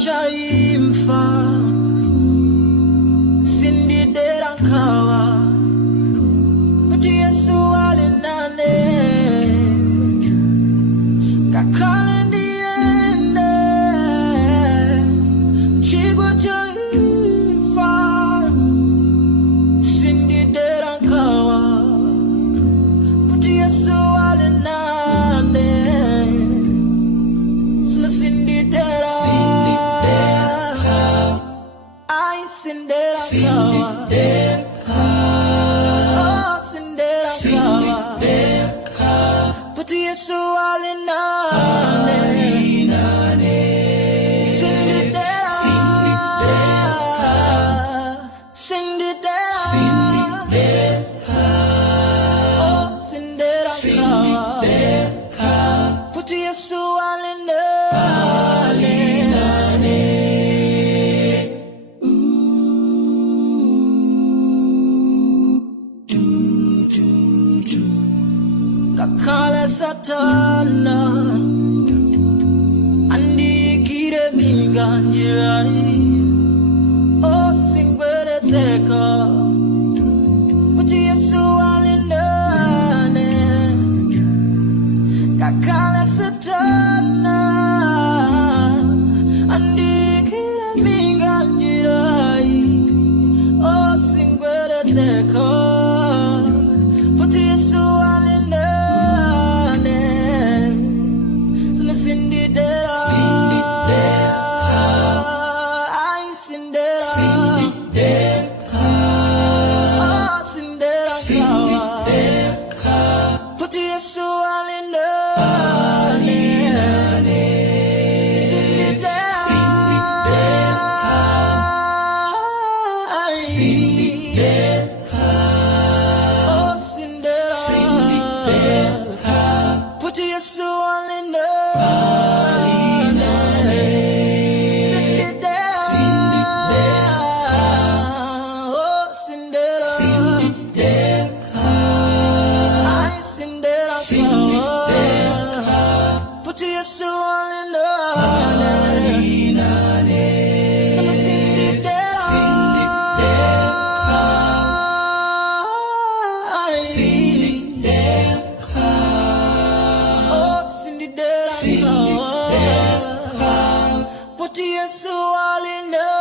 chaimfa Cindy derankawa Puti Yesu alinane Ngakhala ndiende Chigwa chaimfa Cindy derankawa Puti Yesu alinane Cindy dera Cinderella, oh Cinderella, Puti Yesu alinane, Cinderella, oh Cinderella, Puti Yesu alinane. Kakala satana Andi kire minganjirani O singwere zeka Puti Yesu alinane Kakala satana Andi kire minganjirani O singwere zeka Puti Yesu alinane Puti Yesu alinane